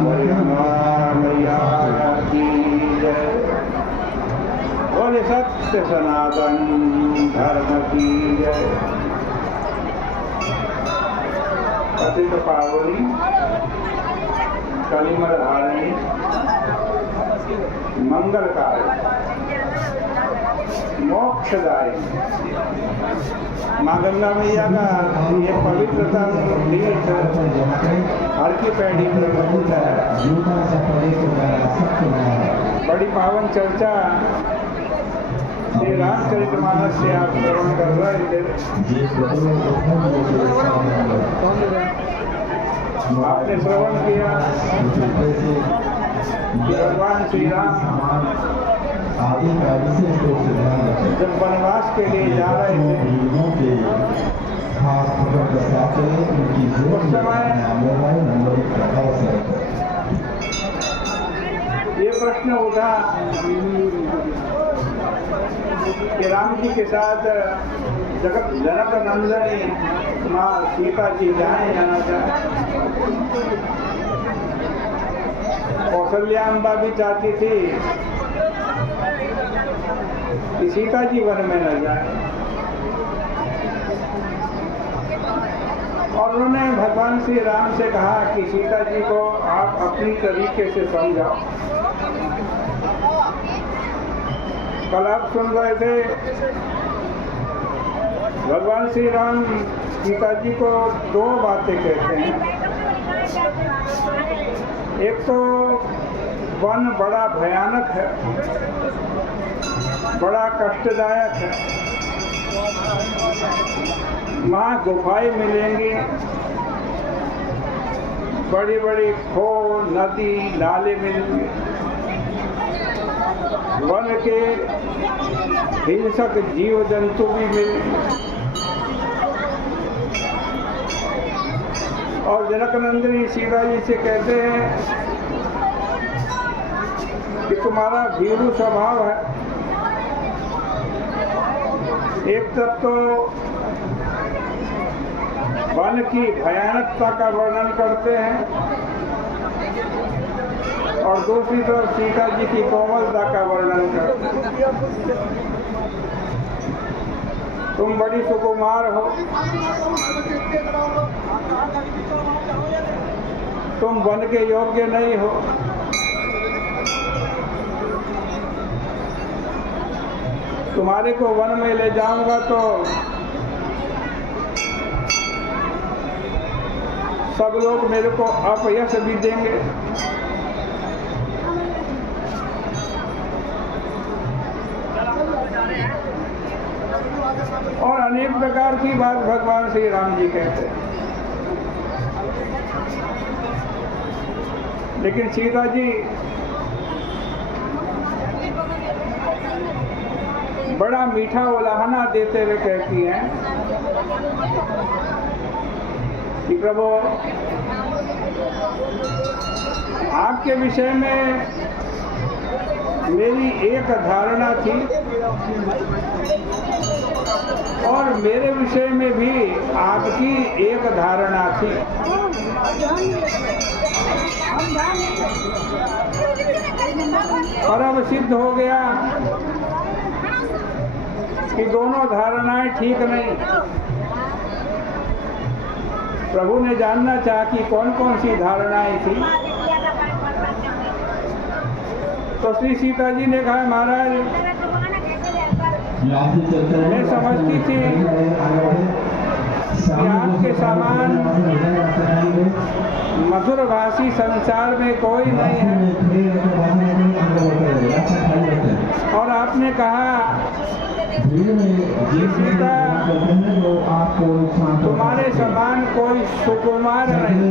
मैया की जय। बोले सत्य सनातन धर्म की जय। पतित पावनी कलिमल धारिणी मंगलकारी मोक्षदायी माँ गंगा मैया का ये पवित्रता तीर्थ हर की पैड़ी प्रबंधित है। बड़ी पावन चर्चा श्री रामचरितमानस से आप श्रवण कर रहे थे। आपने श्रवण किया भगवान श्री राम जब वनवास के लिए जा रहे थे उस समय ये प्रश्न उठा कि राम जी के साथ जनक नंदनी माँ सीता जी जाना चाहे। कौशल्या अम्बा भी चाहती थी कि सीता जी वन में न जाए और उन्होंने भगवान श्री राम से कहा कि सीता जी को आप अपनी तरीके से समझाओ। कल आप सुन रहे थे भगवान श्री राम सीता जी को दो बातें कहते हैं। एक तो वन बड़ा भयानक है, बड़ा कष्टदायक है, वहाँ गुफाएं मिलेंगी, बड़ी बड़ी खो नदी नाले मिलेंगे, वन के हिंसक जीव जंतु भी मिलेंगे। और जनक नंदिनी सीता जी से कहते हैं कि तुम्हारा भीरू स्वभाव है। एक तरफ तो वन की भयानकता का वर्णन करते हैं और दूसरी तरफ सीता जी की कोमलता का वर्णन करते हैं। तुम बड़ी सुकुमार हो, तुम वन के योग्य नहीं हो। तुम्हारे को वन में ले जाऊंगा तो सब लोग मेरे को अपयश भी देंगे। और अनेक प्रकार की बात भगवान श्री राम जी कहते हैं। लेकिन सीता जी बड़ा मीठा उलाहना देते हुए कहती हैं कि प्रभु आपके विषय में मेरी एक धारणा थी और मेरे विषय में भी आपकी एक धारणा थी। और अब सिद्ध हो गया कि दोनों धारणाएं ठीक नहीं। प्रभु ने जानना चाहा कि कौन कौन सी धारणाएं थी। तो श्री सीता जी ने कहा महाराज मैं समझती थी कि आपके समान मधुर भाषी संसार में कोई नहीं है। और आपने कहा सीता तुम्हारे समान कोई सुकुमार नहीं।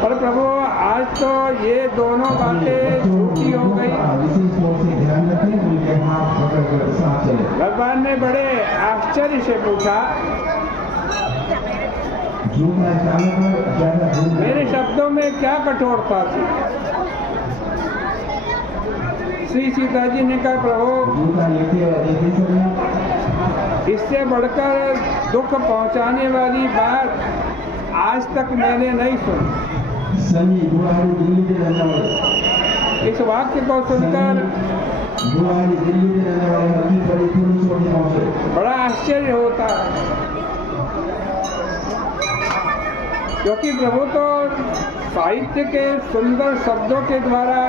और प्रभु आज तो ये दोनों बातें झूठी हो गई। भगवान ने बड़े आश्चर्य से पूछा मेरे शब्दों में क्या कठोरता थी। श्री सीता जी ने कहा प्रभु इससे बढ़कर दुख पहुंचाने वाली बात आज तक मैंने नहीं सुनी। सनी गुवाहाटी दिल्ली के रहने वाले इस वाक्य को सुनकर गुवाहाटी दिल्ली के रहने वाले हकीम बड़ी पुरुष पहुंचे। बड़ा आश्चर्य होता है, क्योंकि प्रभु तो साहित्य के सुंदर शब्दों के द्वारा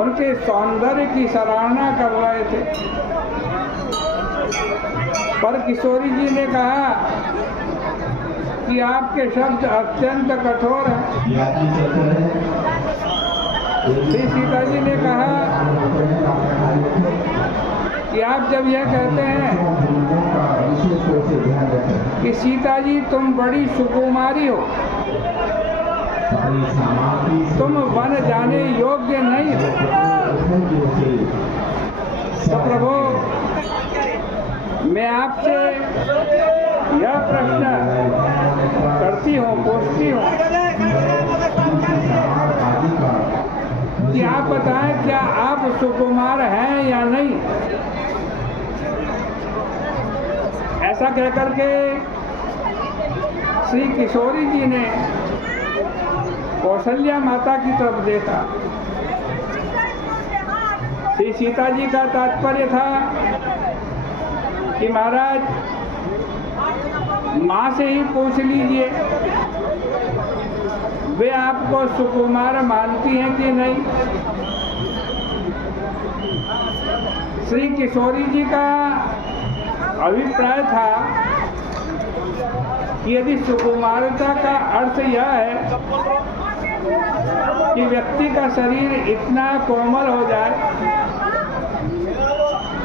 उनके सौंदर्य की सराहना कर रहे थे, पर किशोरी जी ने कहा कि आपके शब्द अत्यंत कठोर हैं। श्री सीता जी ने कहा कि आप जब यह कहते हैं कि सीता जी तुम बड़ी सुकुमारी हो, तुम वन जाने योग्य नहीं हो, तो प्रभु मैं आपसे यह प्रश्न करती हूँ, पूछती हूँ कि आप बताएं क्या आप सुकुमार हैं या नहीं। ऐसा कहकर के श्री किशोरी जी ने कौशल्या माता की तरफ देखा। श्री सीता जी का तात्पर्य था कि महाराज माँ से ही पूछ लीजिए, वे आपको सुकुमार मानती हैं कि नहीं। श्री किशोरी जी का अभिप्राय था कि यदि सुकुमारता का अर्थ यह है कि व्यक्ति का शरीर इतना कोमल हो जाए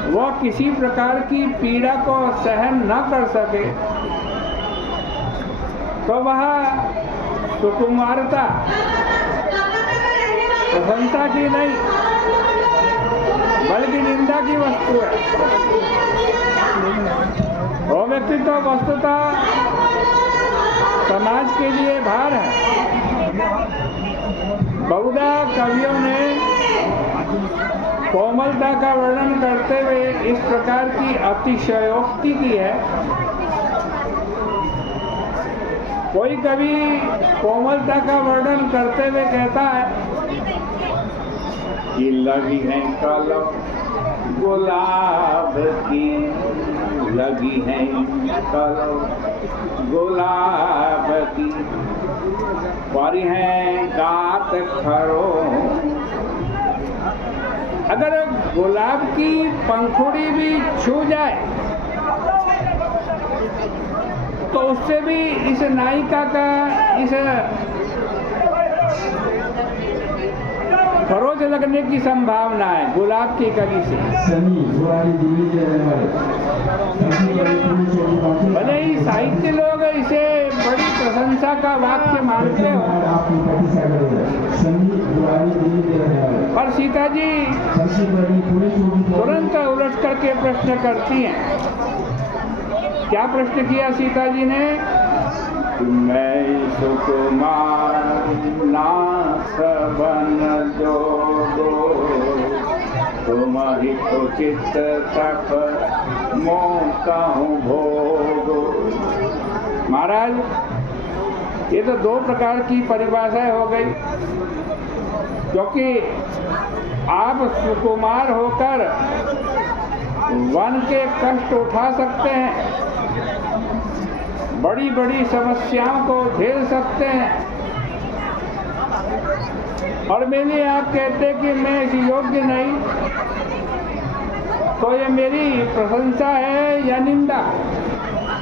वह किसी प्रकार की पीड़ा को सहन न कर सके, तो वह सुकुमारता प्रशंसा की नहीं बल्कि निंदा की वस्तु है। वो व्यक्ति तो वस्तुतः समाज के लिए भार है। बहुधा कवियों ने कोमलता का वर्णन करते हुए इस प्रकार की अतिशयोक्ति की है। कोई कवि कोमलता का वर्णन करते हुए कहता है कि लगी है कलम गुलाब की, लगी है कलम गुलाब की, पर है गात खरो। अगर गुलाब की पंखुड़ी भी छू जाए तो उससे भी इस नायिका का इस खरोच लगने की संभावना है गुलाब की कली से। भले ही साहित्य लोग इसे बड़ी प्रशंसा का वाक्य मानते हो, और सीता जी तुरंत उलट करके प्रश्न करती हैं। क्या प्रश्न किया सीता जी ने? मैं सुकुमार नाथ बन जोगो, तुम ही तो चित्त तक मौका हूँ भोगो। महाराज ये तो दो प्रकार की परिभाषाएं हो गई, क्योंकि आप सुकुमार होकर वन के कष्ट उठा सकते हैं, बड़ी बड़ी समस्याओं को झेल सकते हैं, और मेरे आप कहते कि मैं इस योग्य नहीं, तो ये मेरी प्रशंसा है या निंदा?